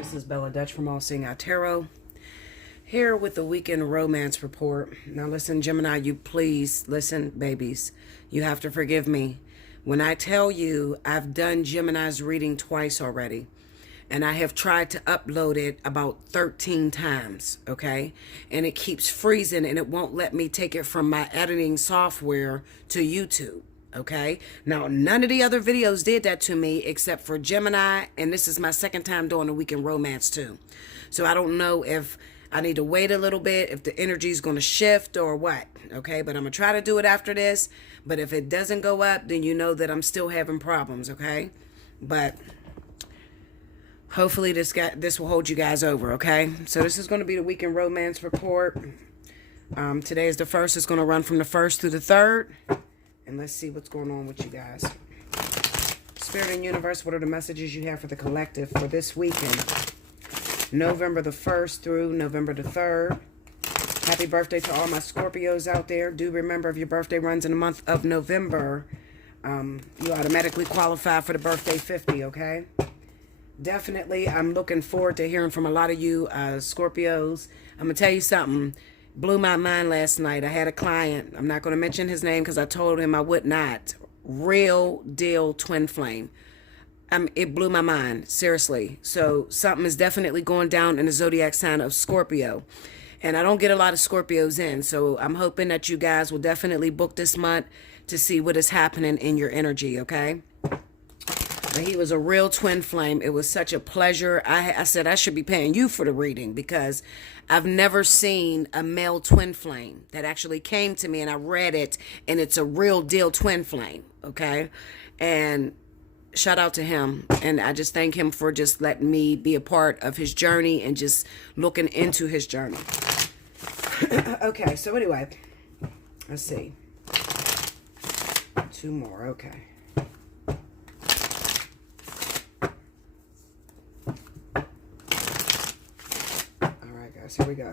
This is Bella Dutch from Allseeingeyetarot, here with the weekend romance report. Now listen, Gemini, you please listen, babies. You have to forgive me. When I tell you I've done Gemini's reading twice already, and I have tried to upload it about 13 times, okay? And it keeps freezing and it won't let me take it from my editing software to YouTube. Okay, now none of the other videos did that to me except for Gemini, and this is my second time doing the weekend romance too. So I don't know if I need to wait a little bit, if the energy is going to shift or what. Okay, but I'm gonna try to do it after this. But if it doesn't go up, then you know that I'm still having problems. Okay, but hopefully this will hold you guys over. Okay, so this is going to be the weekend romance report. Today is the 1st. It's going to run from the 1st through the 3rd. And let's see what's going on with you guys. Spirit and Universe, what are the messages you have for the collective for this weekend? November the 1st through November the 3rd. Happy birthday to all my Scorpios out there. Do remember, if your birthday runs in the month of November, you automatically qualify for the birthday 50, okay? Definitely, I'm looking forward to hearing from a lot of you Scorpios. I'm going to tell you something. Blew my mind last night. I had a client. I'm not going to mention his name because I told him I would not. Real deal twin flame. It blew my mind. Seriously. So something is definitely going down in the zodiac sign of Scorpio. And I don't get a lot of Scorpios in. So I'm hoping that you guys will definitely book this month to see what is happening in your energy. Okay. But he was a real twin flame. It was such a pleasure. I said I should be paying you for the reading because I've never seen a male twin flame that actually came to me, and I read it, and it's a real deal twin flame, okay? And shout out to him, and I just thank him for just letting me be a part of his journey and just looking into his journey. Okay, so anyway, let's see. 2 more, okay. Here we go.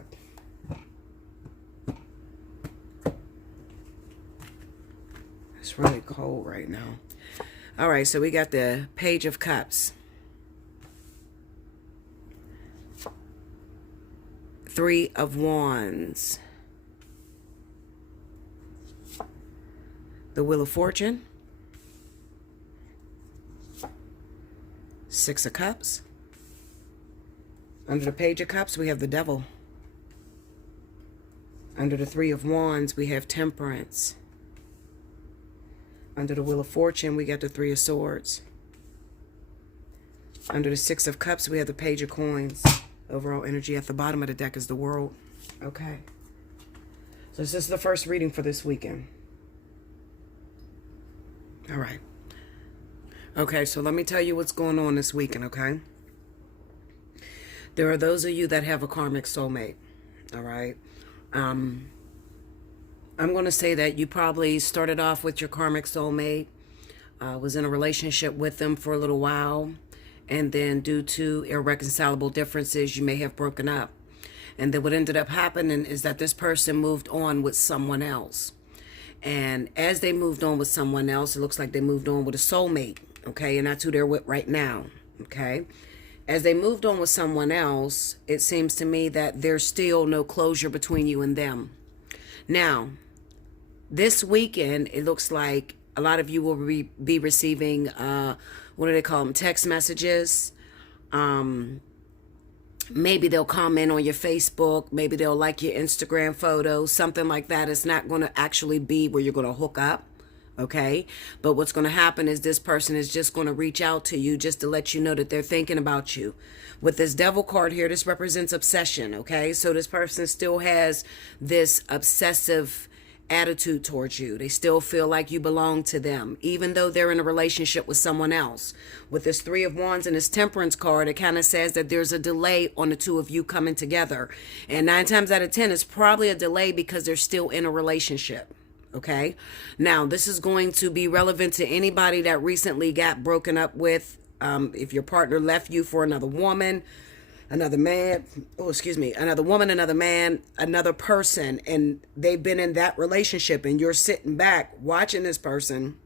It's really cold right now. All right, so we got the Page of Cups. 3 of Wands. The Wheel of Fortune. 6 of Cups. Under the Page of Cups, we have the Devil. Under the 3 of Wands, we have Temperance. Under the Wheel of Fortune, we got the 3 of Swords. Under the 6 of Cups, we have the Page of Coins. Overall energy at the bottom of the deck is the World. Okay. So this is the first reading for this weekend. All right. Okay, so let me tell you what's going on this weekend, okay? There are those of you that have a karmic soulmate, all right? I'm going to say that you probably started off with your karmic soulmate, was in a relationship with them for a little while, and then due to irreconcilable differences, you may have broken up. And then what ended up happening is that this person moved on with someone else. And as they moved on with someone else, it looks like they moved on with a soulmate, okay? And that's who they're with right now, okay? As they moved on with someone else, it seems to me that there's still no closure between you and them. Now, this weekend, it looks like a lot of you will be receiving, what do they call them, text messages. Maybe they'll comment on your Facebook. Maybe they'll like your Instagram photos, something like that. It's not going to actually be where you're going to hook up. Okay, but what's going to happen is this person is just going to reach out to you just to let you know that they're thinking about you. With this Devil card here, this represents obsession, okay? So this person still has this obsessive attitude towards you. They still feel like you belong to them, even though they're in a relationship with someone else. With this 3 of Wands and this Temperance card, it kind of says that there's a delay on the two of you coming together. And 9 times out of 10, it's probably a delay because they're still in a relationship. Okay, now this is going to be relevant to anybody that recently got broken up with. If your partner left you for another woman, another man, another woman, another man, another person, and they've been in that relationship and you're sitting back watching this person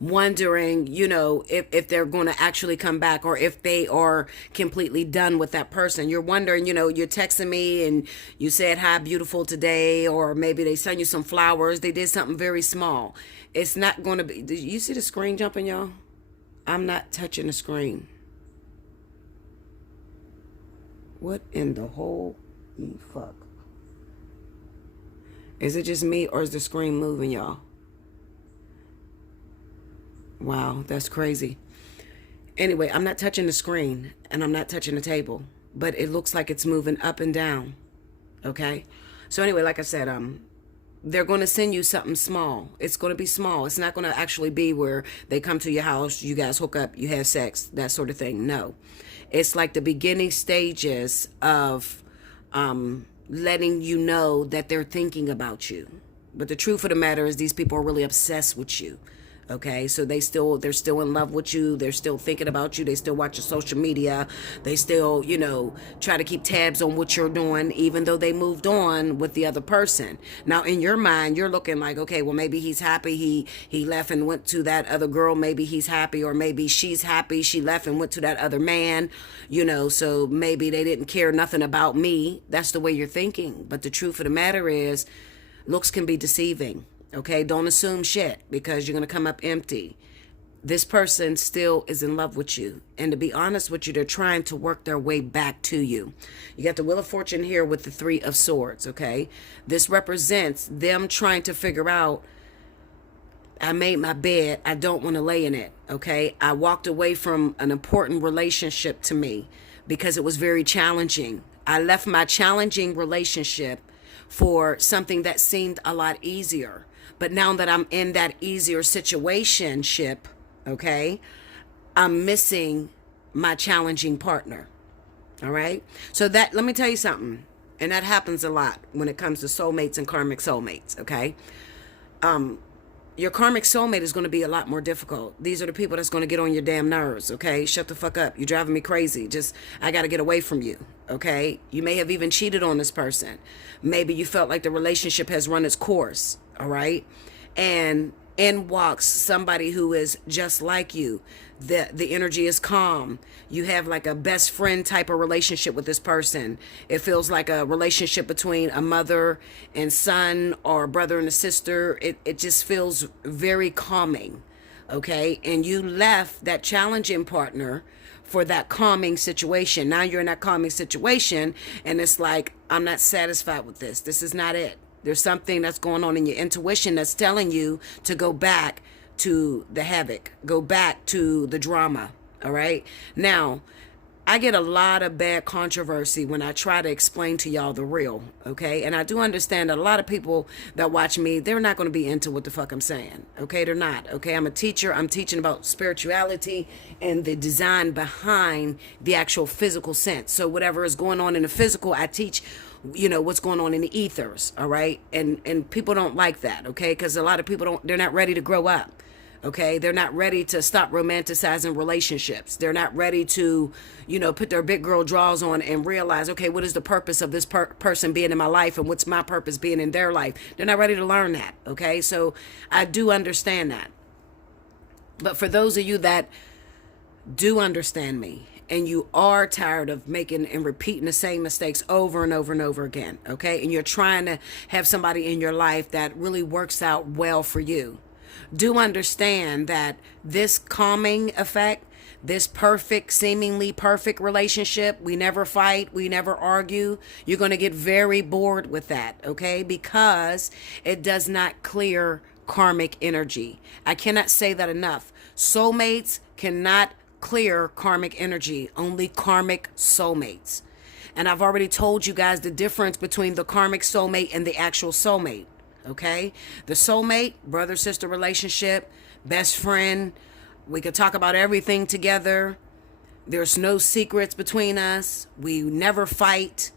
wondering, you know, if they're going to actually come back, or if they are completely done with that person. You're wondering, you know, you're texting me and you said, hi, beautiful today, or maybe they send you some flowers. They did something very small. It's not going to be, did you see the screen jumping, y'all? I'm not touching the screen. What in the whole fuck? Is it just me, or is the screen moving, y'all? Wow, that's crazy. Anyway, I'm not touching the screen and I'm not touching the table, but it looks like it's moving up and down. Okay? So anyway, like I said, they're going to send you something small. It's going to be small. It's not going to actually be where they come to your house, you guys hook up, you have sex, that sort of thing. No. It's like the beginning stages of letting you know that they're thinking about you. But the truth of the matter is, these people are really obsessed with you. Okay, so they're still in love with you. They're still thinking about you. They still watch your social media. They still, you know, try to keep tabs on what you're doing, even though they moved on with the other person. Now, in your mind, you're looking like, okay, well, maybe he's happy. He left and went to that other girl. Maybe he's happy, or maybe she's happy. She left and went to that other man, you know, so maybe they didn't care nothing about me. That's the way you're thinking. But the truth of the matter is, looks can be deceiving. Okay, don't assume shit, because you're going to come up empty. This person still is in love with you. And to be honest with you, they're trying to work their way back to you. You got the Wheel of Fortune here with the Three of Swords, okay? This represents them trying to figure out, I made my bed, I don't want to lay in it, okay? I walked away from an important relationship to me because it was very challenging. I left my challenging relationship for something that seemed a lot easier. But now that I'm in that easier situationship, okay, I'm missing my challenging partner. All right. So that, let me tell you something. And that happens a lot when it comes to soulmates and karmic soulmates. Okay. Your karmic soulmate is going to be a lot more difficult. These are the people that's going to get on your damn nerves. Okay. Shut the fuck up. You're driving me crazy. Just, I got to get away from you. Okay. You may have even cheated on this person. Maybe you felt like the relationship has run its course. All right. And in walks somebody who is just like you. The energy is calm. You have like a best friend type of relationship with this person. It feels like a relationship between a mother and son, or a brother and a sister. It just feels very calming. Okay. And you left that challenging partner for that calming situation. Now you're in that calming situation, and it's like, I'm not satisfied with this. This is not it. There's something that's going on in your intuition that's telling you to go back to the havoc, go back to the drama. All right. Now, I get a lot of bad controversy when I try to explain to y'all the real. Okay. And I do understand that a lot of people that watch me, they're not going to be into what the fuck I'm saying. Okay. They're not. Okay. I'm a teacher. I'm teaching about spirituality and the design behind the actual physical sense. So whatever is going on in the physical, I teach, you know, what's going on in the ethers. All right. And people don't like that. Okay. Because a lot of people they're not ready to grow up. Okay, they're not ready to stop romanticizing relationships. They're not ready to, you know, put their big girl drawers on and realize, okay, what is the purpose of this person being in my life, and what's my purpose being in their life? They're not ready to learn that. Okay, so I do understand that. But for those of you that do understand me, and you are tired of making and repeating the same mistakes over and over and over again, okay, and you're trying to have somebody in your life that really works out well for you, do understand that this calming effect, this perfect, seemingly perfect relationship, we never fight, we never argue, you're going to get very bored with that, okay? Because it does not clear karmic energy. I cannot say that enough. Soulmates cannot clear karmic energy, only karmic soulmates. And I've already told you guys the difference between the karmic soulmate and the actual soulmate. Okay, the soulmate, brother-sister relationship, best friend. We could talk about everything together. There's no secrets between us. We never fight.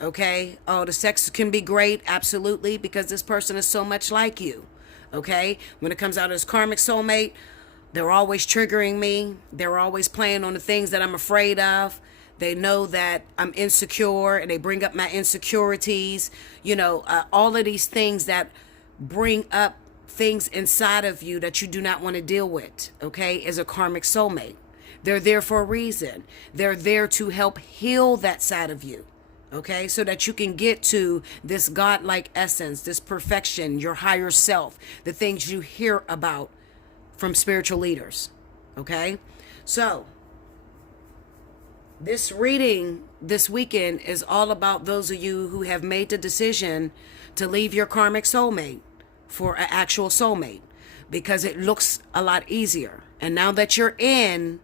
Okay. Oh, the sex can be great. Absolutely. Because this person is so much like you. Okay. When it comes out as karmic soulmate, they're always triggering me. They're always playing on the things that I'm afraid of. They know that I'm insecure, and they bring up my insecurities, you know, all of these things that bring up things inside of you that you do not want to deal with, okay, is a karmic soulmate. They're there for a reason. They're there to help heal that side of you, okay, so that you can get to this godlike essence, this perfection, your higher self, the things you hear about from spiritual leaders, okay? So this reading this weekend is all about those of you who have made the decision to leave your karmic soulmate for an actual soulmate, because it looks a lot easier. And now that you're in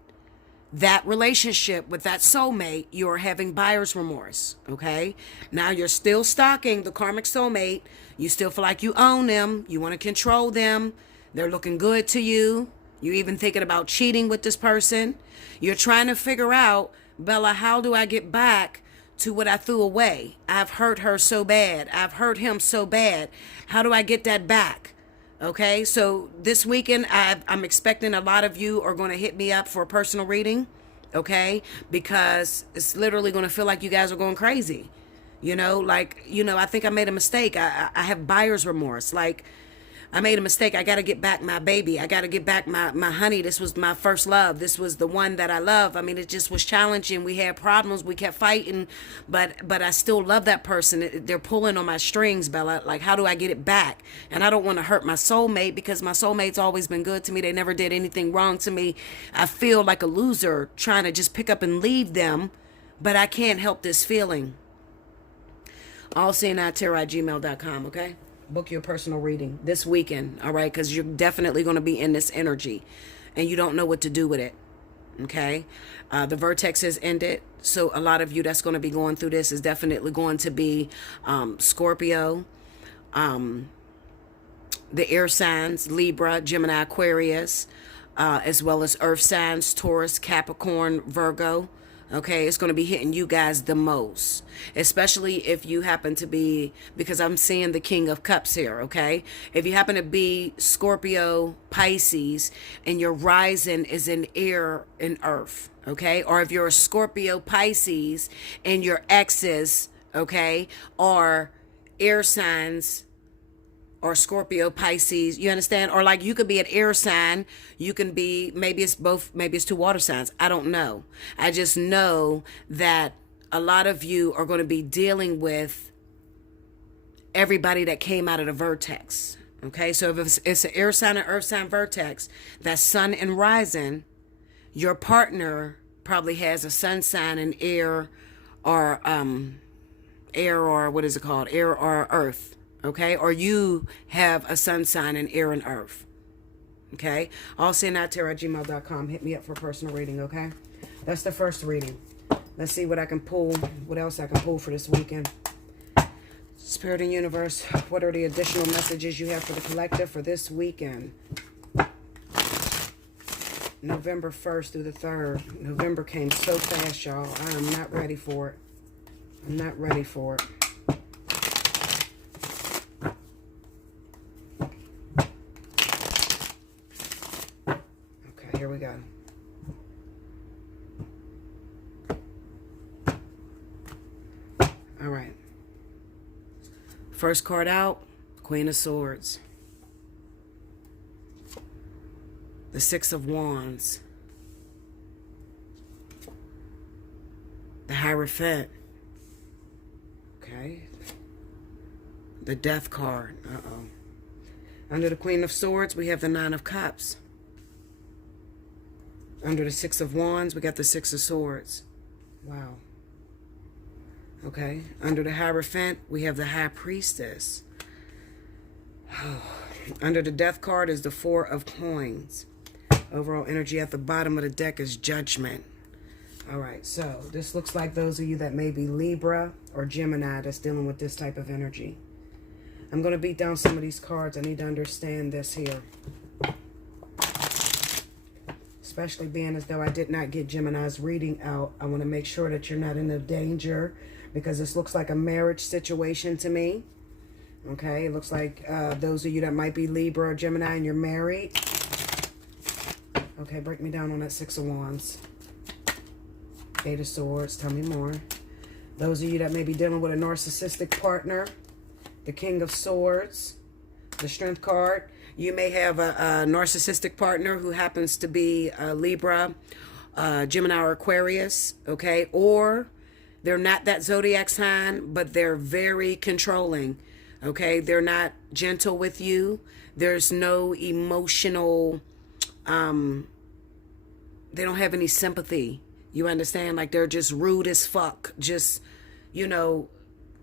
that relationship with that soulmate, you're having buyer's remorse, okay? Now you're still stalking the karmic soulmate. You still feel like you own them. You want to control them. They're looking good to you. You're even thinking about cheating with this person. You're trying to figure out, Bella, how do I get back to what I threw away? I've hurt her so bad. I've hurt him so bad. How do I get that back? Okay, so this weekend, I'm expecting a lot of you are going to hit me up for a personal reading, okay? Because it's literally going to feel like you guys are going crazy. You know, like, you know, I think I made a mistake. I have buyer's remorse. Like, I made a mistake. I got to get back my baby. I got to get back my honey. This was my first love. This was the one that I love. I mean, it just was challenging. We had problems. We kept fighting, but I still love that person. They're pulling on my strings, Bella. Like, how do I get it back? And I don't want to hurt my soulmate, because my soulmate's always been good to me. They never did anything wrong to me. I feel like a loser trying to just pick up and leave them, but I can't help this feeling. Allseeingeyetarot@gmail.com, okay? Book your personal reading this weekend, all right? Because you're definitely going to be in this energy, and you don't know what to do with it, okay? The vertex has ended, so a lot of you that's going to be going through this is definitely going to be Scorpio, the air signs, Libra, Gemini, Aquarius, as well as earth signs, Taurus, Capricorn, Virgo. Okay, it's going to be hitting you guys the most, especially if you happen to be, because I'm seeing the King of Cups here, okay? If you happen to be Scorpio, Pisces, and your rising is in air and earth, okay? Or if you're a Scorpio, Pisces, and your exes, okay, are air signs, or Scorpio, Pisces, you understand? Or like you could be an air sign, you can be, maybe it's both, maybe it's two water signs. I don't know. I just know that a lot of you are going to be dealing with everybody that came out of the vertex. Okay, so if it's an air sign and earth sign vertex, that's sun and rising, your partner probably has a sun sign and air, or what is it called? Air or earth. Okay, or you have a sun sign in air and earth. Okay, Allseeingeyetarot@gmail.com. Hit me up for a personal reading, okay? That's the first reading. Let's see what I can pull, what else I can pull for this weekend. Spirit and universe, what are the additional messages you have for the collective for this weekend? November 1st through the 3rd. November came so fast, y'all. I am not ready for it. I'm not ready for it. Here we go. All right. First card out, Queen of Swords. The Six of Wands. The Hierophant. Okay. The Death card. Uh-oh. Under the Queen of Swords, we have the Nine of Cups. Under the Six of Wands, we got the Six of Swords. Wow. Okay. Under the Hierophant, we have the High Priestess. Under the Death card is the Four of Coins. Overall energy at the bottom of the deck is Judgment. All right. So this looks like those of you that may be Libra or Gemini that's dealing with this type of energy. I'm going to beat down some of these cards. I need to understand this here. Especially being as though I did not get Gemini's reading out. I want to make sure that you're not in a danger, because this looks like a marriage situation to me. Okay, it looks like those of you that might be Libra or Gemini and you're married. Okay, break me down on that Six of Wands. Eight of Swords, tell me more. Those of you that may be dealing with a narcissistic partner. The King of Swords. the Strength card. You may have a narcissistic partner who happens to be a Libra, Gemini, or Aquarius, okay? Or they're not that zodiac sign, but they're very controlling, okay? They're not gentle with you. There's no emotional, they don't have any sympathy. You understand? Like, they're just rude as fuck. Just, you know,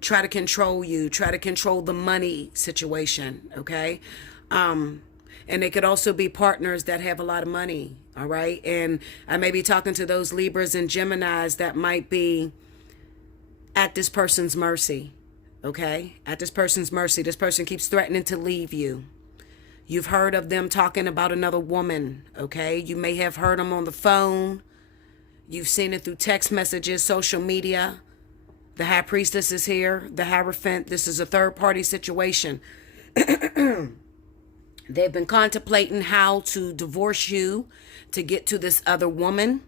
try to control you, try to control the money situation, okay? And they could also be partners that have a lot of money, all right? And I may be talking to those Libras and Geminis that might be at this person's mercy, okay? At this person's mercy. This person keeps threatening to leave you. You've heard of them talking about another woman, okay? You may have heard them on the phone. You've seen it through text messages, social media. The High Priestess is here. The Hierophant. This is a third-party situation. They've been contemplating how to divorce you to get to this other woman,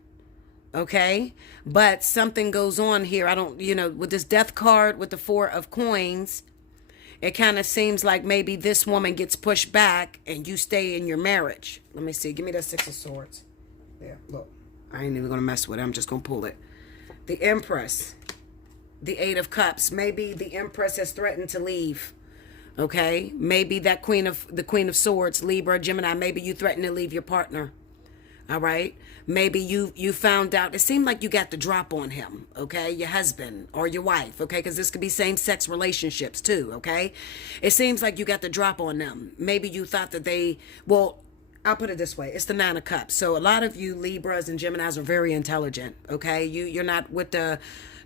okay? But something goes on here. I don't, you know, with this Death card, with the Four of Coins, it kind of seems like maybe this woman gets pushed back and you stay in your marriage. Let me see. Give me that Six of Swords. There, look. I ain't even going to mess with it. I'm just going to pull it. The Empress. The Eight of Cups. Maybe the Empress has threatened to leave. Okay? Maybe that the Queen of Swords, Libra, Gemini, maybe you threaten to leave your partner. All right? Maybe you found out. It seemed like you got the drop on him. Okay? Your husband or your wife. Okay? Because this could be same-sex relationships too. Okay? It seems like you got the drop on them. Maybe you thought that they... Well... I'll put it this way. It's the Nine of Cups. So a lot of you Libras and Geminis are very intelligent, okay? You're not with the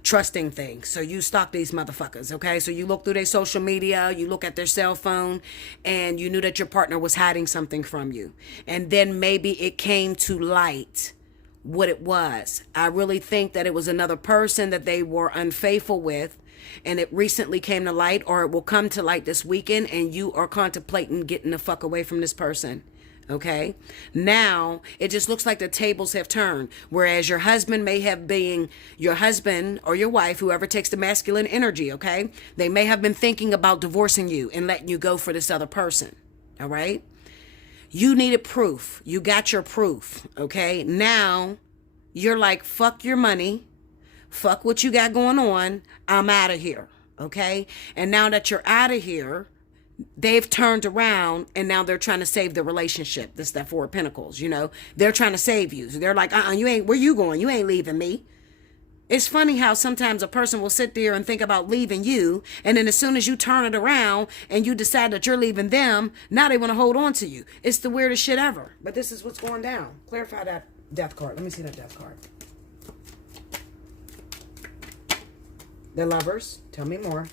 trusting thing. So you stalk these motherfuckers, okay? So you look through their social media, you look at their cell phone, and you knew that your partner was hiding something from you. And then maybe it came to light what it was. I really think that it was another person that they were unfaithful with, and it recently came to light, or it will come to light this weekend, and you are contemplating getting the fuck away from this person. Okay, now it just looks like the tables have turned, whereas your husband may have been your husband or your wife, whoever takes the masculine energy. Okay, they may have been thinking about divorcing you and letting you go for this other person. All right, you needed proof. You got your proof. Okay, now you're like, fuck your money, fuck what you got going on, I'm out of here. Okay, and now that you're out of here, they've turned around and now they're trying to save the relationship. This is that Four of Pentacles, you know. They're trying to save you. So they're like, you ain't, where you going? You ain't leaving me. It's funny how sometimes a person will sit there and think about leaving you, and then as soon as you turn it around and you decide that you're leaving them, now they want to hold on to you. It's the weirdest shit ever. But this is what's going down. Clarify that Death card. Let me see that Death card. The Lovers. Tell me more.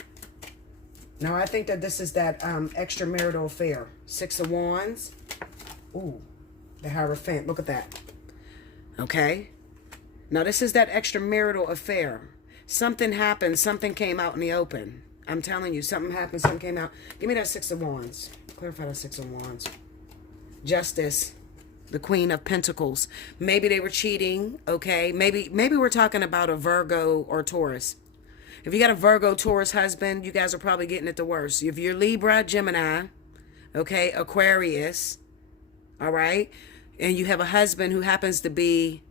Now, I think that this is that extramarital affair. Six of Wands. Ooh, the Hierophant. Look at that. Okay. Now, this is that extramarital affair. Something happened. Something came out in the open. I'm telling you, something happened. Something came out. Give me that Six of Wands. Clarify that Six of Wands. Justice. The Queen of Pentacles. Maybe they were cheating. Okay. Maybe we're talking about a Virgo or Taurus. If you got a Virgo, Taurus husband, you guys are probably getting it the worst. If you're Libra, Gemini, okay, Aquarius, all right, and you have a husband who happens to be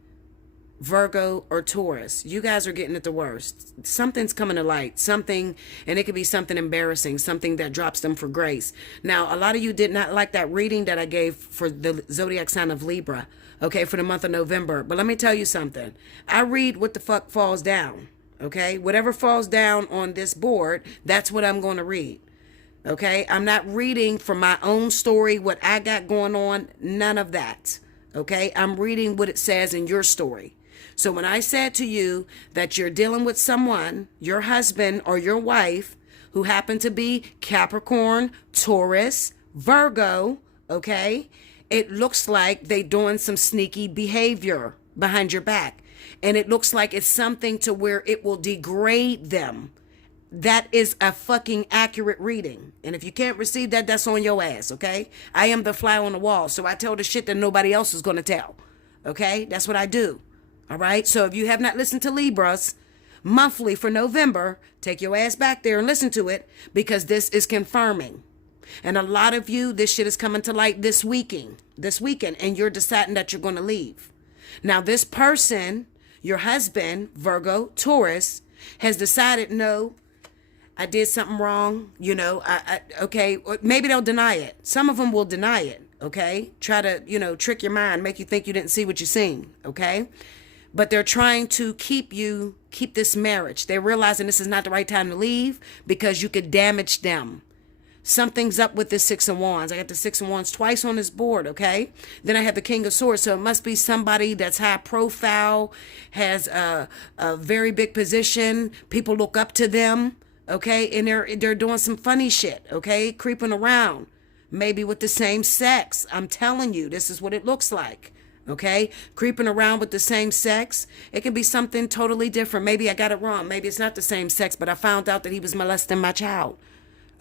Virgo or Taurus, you guys are getting it the worst. Something's coming to light, something, and it could be something embarrassing, something that drops them for grace. Now, a lot of you did not like that reading that I gave for the zodiac sign of Libra, okay, for the month of November. But let me tell you something. I read what the fuck falls down. Okay, whatever falls down on this board, that's what I'm going to read. Okay, I'm not reading from my own story, what I got going on, none of that. Okay, I'm reading what it says in your story. So when I said to you that you're dealing with someone, your husband or your wife, who happen to be Capricorn, Taurus, Virgo, okay, it looks like they doing some sneaky behavior behind your back. And it looks like it's something to where it will degrade them. That is a fucking accurate reading. And if you can't receive that, that's on your ass, okay? I am the fly on the wall, so I tell the shit that nobody else is going to tell, okay? That's what I do, all right? So if you have not listened to Libras monthly for November, take your ass back there and listen to it, because this is confirming. And a lot of you, this shit is coming to light this weekend, and you're deciding that you're going to leave. Now, this person, your husband, Virgo, Taurus, has decided, no, I did something wrong. You know, okay, maybe they'll deny it. Some of them will deny it, okay? Try to, you know, trick your mind, make you think you didn't see what you seen, okay? But they're trying to keep this marriage. They're realizing this is not the right time to leave because you could damage them. Something's up with this Six of Wands. I got the Six of Wands twice on this board, okay? Then I have the King of Swords. So it must be somebody that's high profile, has a very big position. People look up to them, okay? And they're doing some funny shit, okay? Creeping around. Maybe with the same sex. I'm telling you, this is what it looks like. Okay, creeping around with the same sex. It can be something totally different. Maybe I got it wrong. Maybe it's not the same sex, but I found out that he was molesting my child.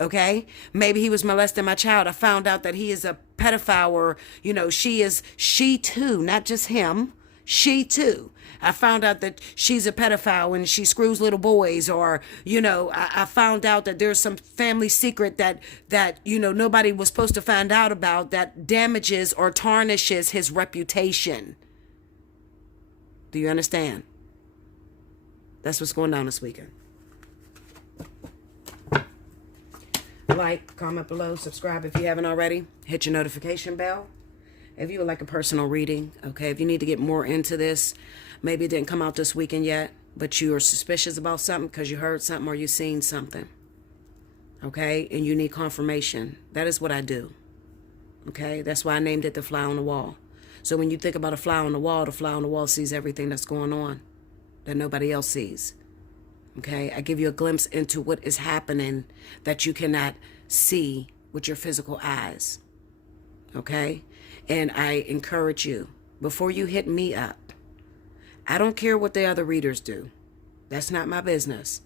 Okay, maybe he was molesting my child. I found out that he is a pedophile, or, you know, she too, not just him, she too. I found out that she's a pedophile and she screws little boys, or, you know, I found out that there's some family secret that, you know, nobody was supposed to find out about, that damages or tarnishes his reputation. Do you understand? That's what's going on this weekend. Like, comment below, subscribe if you haven't already. Hit your notification bell. If you would like a personal reading, okay, if you need to get more into this, maybe it didn't come out this weekend yet, but you are suspicious about something because you heard something or you seen something, okay, and you need confirmation. That is what I do, okay? That's why I named it the fly on the wall. So when you think about a fly on the wall sees everything that's going on that nobody else sees, okay? I give you a glimpse into what is happening that you cannot see with your physical eyes, okay? And I encourage you, before you hit me up, I don't care what the other readers do. That's not my business,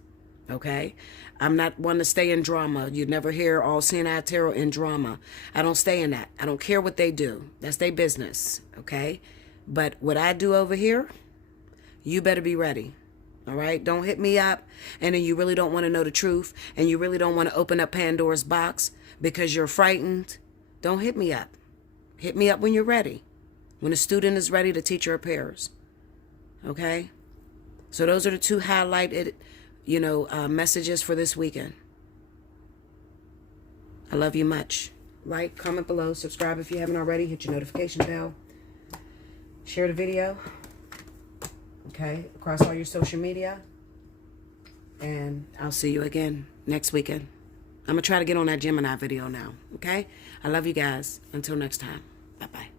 okay? I'm not one to stay in drama. You never hear Allseeingeyetarot in drama. I don't stay in that. I don't care what they do. That's their business, okay? But what I do over here, you better be ready, all right? Don't hit me up, and then you really don't want to know the truth, and you really don't want to open up Pandora's box because you're frightened. Don't hit me up. Hit me up when you're ready. When a student is ready, the teacher appears. Okay? So those are the two highlighted, you know, messages for this weekend. I love you much. Like, comment below, subscribe if you haven't already. Hit your notification bell. Share the video. Okay? Across all your social media. And I'll see you again next weekend. I'm going to try to get on that Gemini video now. Okay? I love you guys. Until next time. Bye-bye.